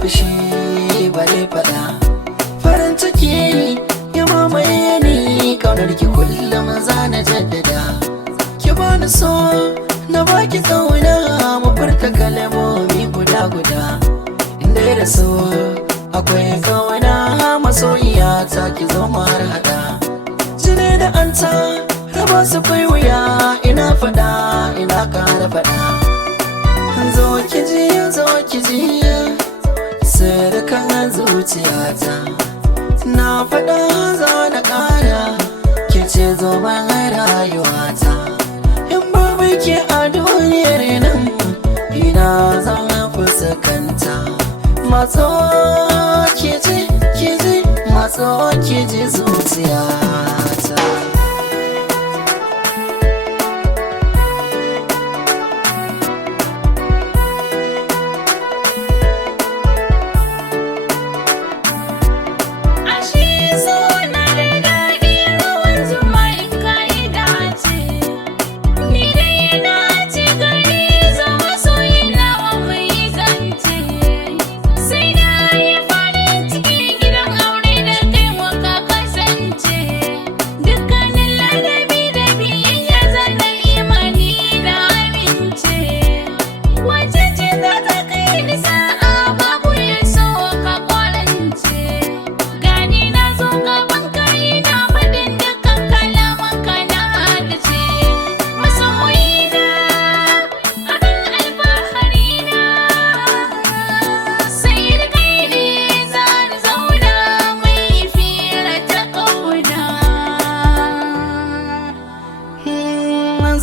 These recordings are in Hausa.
fushi bare fada. Farin ciki ya mamaye ni, kaunar ki kullum zana jaddada. Ki bani so na baki kauna, mu furta kalmomi guda guda. Inda da so akwai kauna, masoyiya ta ki zo mu har hada. Jini da anta raba su kai wuya, ina fada ina kara fada. Zo ki ji sirkan zuciyata, na fada za na kara, ki ce zo ban rayuwata. In babu ke a duniyar nan, ina zan fuskanta. Matso ki ji matso ki ji zuciyata.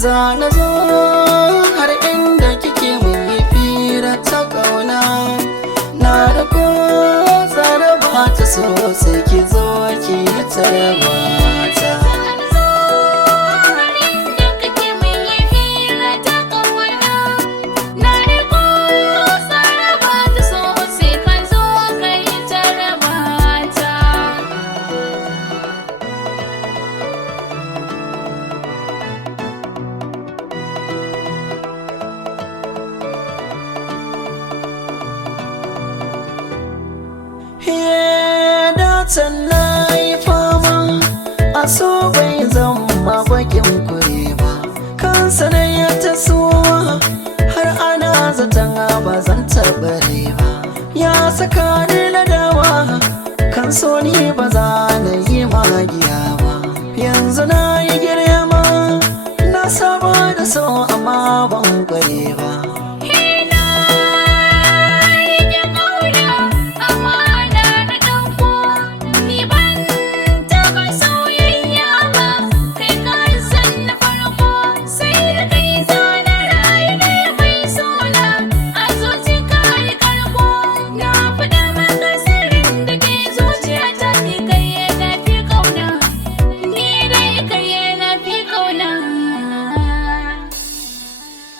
Zana zo har inda kike mun yi fira ta kauna. Na da ko tsara ba ta so sai ki zo ki tarba ta. Datan na yi fama, a so bai zama bakin kure ba. Kansa na ya tasowa, har ana zaton ba zan tabare ba. Ya saka ni ladawa, kan so ni ba za na yi magiya ba. Yanzu na yi girma, na saba da so amma